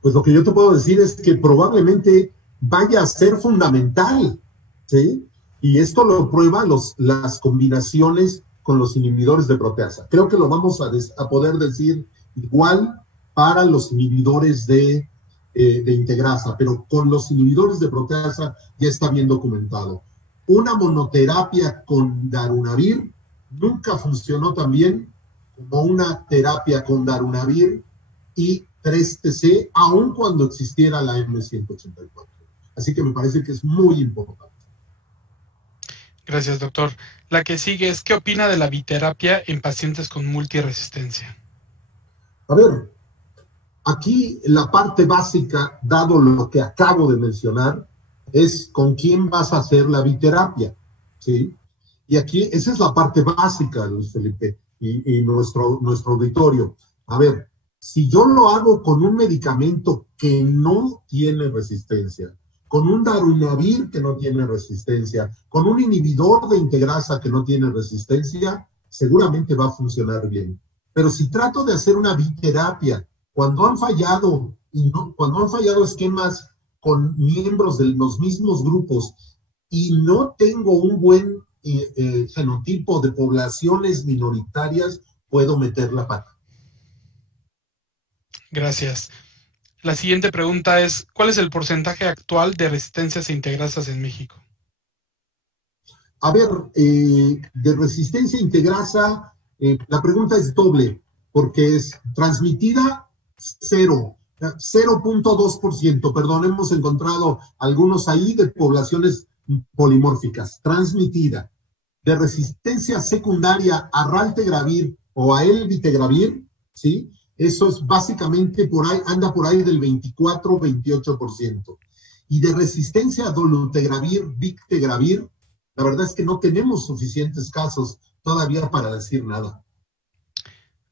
Pues lo que yo te puedo decir es que probablemente vaya a ser fundamental, ¿sí? Y esto lo prueban las combinaciones con los inhibidores de proteasa. Creo que lo vamos a poder decir igual para los inhibidores de integrasa, pero con los inhibidores de proteasa ya está bien documentado. Una monoterapia con darunavir nunca funcionó tan bien como una terapia con darunavir y 3TC, aun cuando existiera la M184. Así que me parece que es muy importante. Gracias, doctor. La que sigue es: ¿qué opina de la biterapia en pacientes con multiresistencia? A ver, aquí la parte básica, dado lo que acabo de mencionar, es con quién vas a hacer la biterapia, ¿sí? Y aquí, esa es la parte básica, Luis Felipe, y nuestro auditorio. A ver, si yo lo hago con un medicamento que no tiene resistencia, con un darunavir que no tiene resistencia, con un inhibidor de integrasa que no tiene resistencia, seguramente va a funcionar bien. Pero si trato de hacer una biterapia, cuando han fallado esquemas con miembros de los mismos grupos y no tengo un buen genotipo de poblaciones minoritarias, puedo meter la pata. Gracias. La siguiente pregunta es: ¿cuál es el porcentaje actual de resistencias a integrasas en México? A ver, de resistencia a integrasa, la pregunta es doble, porque es transmitida 0.2%, perdón, hemos encontrado algunos ahí de poblaciones polimórficas, transmitida. De resistencia secundaria a raltegravir o a elvitegravir, ¿sí? Eso es básicamente por ahí, anda por ahí del 24-28%. Y de resistencia a dolutegravir, victegravir, la verdad es que no tenemos suficientes casos todavía para decir nada.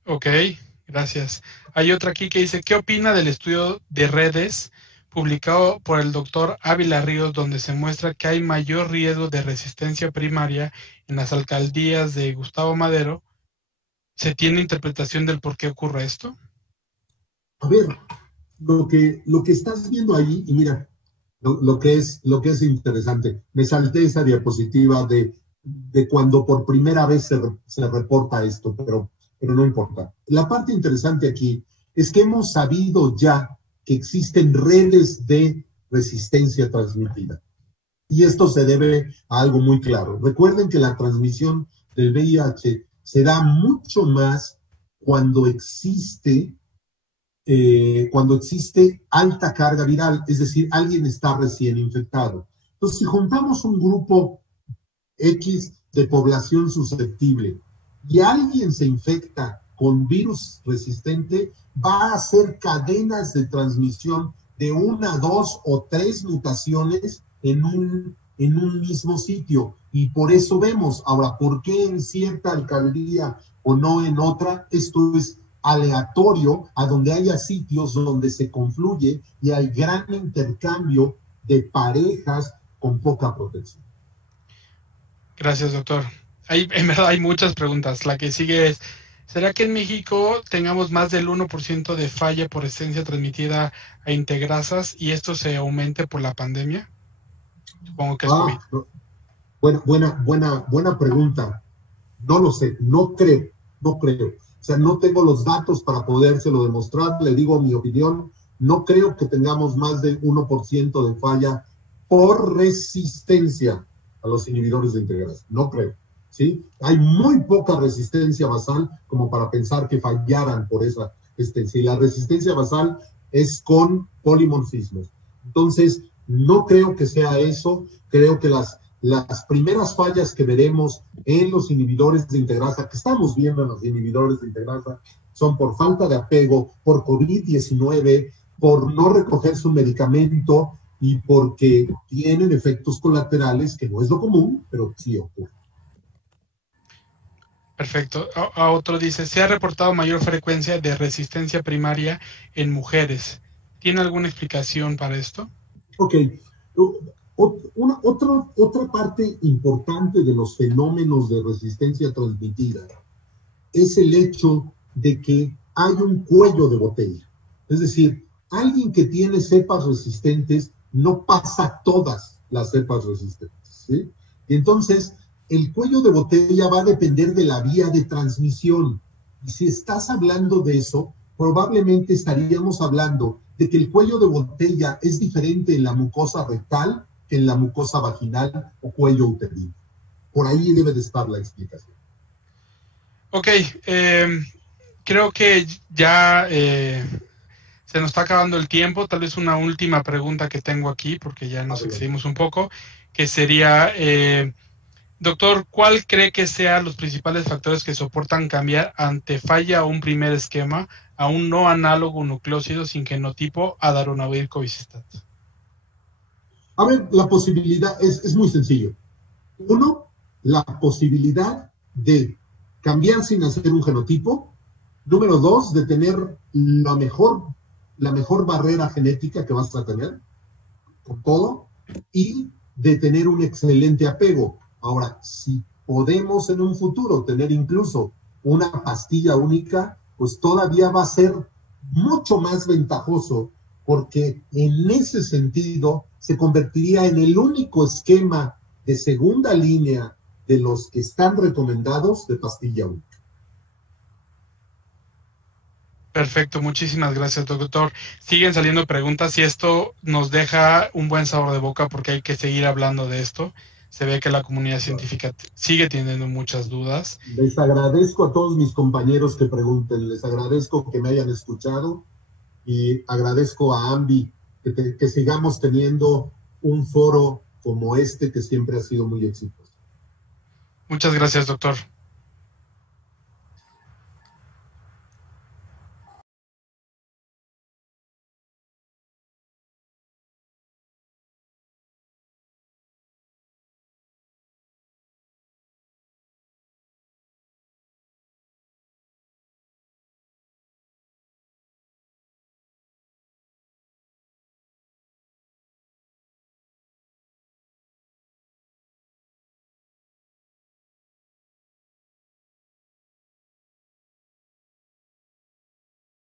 Ok, gracias. Hay otra aquí que dice: ¿qué opina del estudio de redes publicado por el doctor Ávila Ríos, donde se muestra que hay mayor riesgo de resistencia primaria en las alcaldías de Gustavo Madero? ¿Se tiene interpretación del por qué ocurre esto? A ver, lo que estás viendo ahí, y mira, lo que es interesante, me salté esa diapositiva de cuando por primera vez se reporta esto, pero no importa. La parte interesante aquí es que hemos sabido ya que existen redes de resistencia transmitida. Y esto se debe a algo muy claro. Recuerden que la transmisión del VIH se da mucho más cuando existe alta carga viral, es decir, alguien está recién infectado. Entonces, si juntamos un grupo X de población susceptible y alguien se infecta con virus resistente, va a hacer cadenas de transmisión de 1, 2 o 3 mutaciones en un mismo sitio. Y por eso vemos, ahora, ¿por qué en cierta alcaldía o no en otra? Esto es aleatorio, a donde haya sitios donde se confluye y hay gran intercambio de parejas con poca protección. Gracias, doctor. En verdad hay muchas preguntas. La que sigue es, ¿será que en México tengamos más del 1% de falla por resistencia transmitida a integrasas y esto se aumente por la pandemia? Supongo que es COVID. Buena pregunta. No lo sé, no creo. O sea, no tengo los datos para podérselo demostrar. Le digo mi opinión, no creo que tengamos más del 1% de falla por resistencia a los inhibidores de integrasa. No creo, ¿sí? Hay muy poca resistencia basal como para pensar que fallaran por esa resistencia. Y la resistencia basal es con polimorfismos. Entonces, no creo que sea eso. Creo que las primeras fallas que veremos en los inhibidores de integrasa, que estamos viendo en los inhibidores de integrasa, son por falta de apego, por COVID-19, por no recoger su medicamento y porque tienen efectos colaterales, que no es lo común, pero sí ocurre. Perfecto. A otro dice, se ha reportado mayor frecuencia de resistencia primaria en mujeres. ¿Tiene alguna explicación para esto? Ok. Otra parte importante de los fenómenos de resistencia transmitida es el hecho de que hay un cuello de botella. Es decir, alguien que tiene cepas resistentes no pasa todas las cepas resistentes, ¿sí? Y entonces, el cuello de botella va a depender de la vía de transmisión. Y si estás hablando de eso, probablemente estaríamos hablando de que el cuello de botella es diferente en la mucosa rectal que en la mucosa vaginal o cuello uterino. Por ahí debe de estar la explicación. Ok, creo que ya se nos está acabando el tiempo. Tal vez una última pregunta que tengo aquí, porque ya nos excedimos un poco, que sería, doctor, ¿cuál cree que sean los principales factores que soportan cambiar ante falla un primer esquema a un no análogo nucleósido sin genotipo a darunavir cobicistat? A ver, la posibilidad es muy sencillo. Uno, la posibilidad de cambiar sin hacer un genotipo. Número 2, de tener la mejor barrera genética que vas a tener, por todo, y de tener un excelente apego. Ahora, si podemos en un futuro tener incluso una pastilla única, pues todavía va a ser mucho más ventajoso, porque en ese sentido se convertiría en el único esquema de segunda línea de los que están recomendados de pastilla única. Perfecto, muchísimas gracias, doctor. Siguen saliendo preguntas y esto nos deja un buen sabor de boca porque hay que seguir hablando de esto. Se ve que la comunidad científica sigue teniendo muchas dudas. Les agradezco a todos mis compañeros que pregunten, les agradezco que me hayan escuchado y agradezco a AMBI que sigamos teniendo un foro como este que siempre ha sido muy exitoso. Muchas gracias, doctor.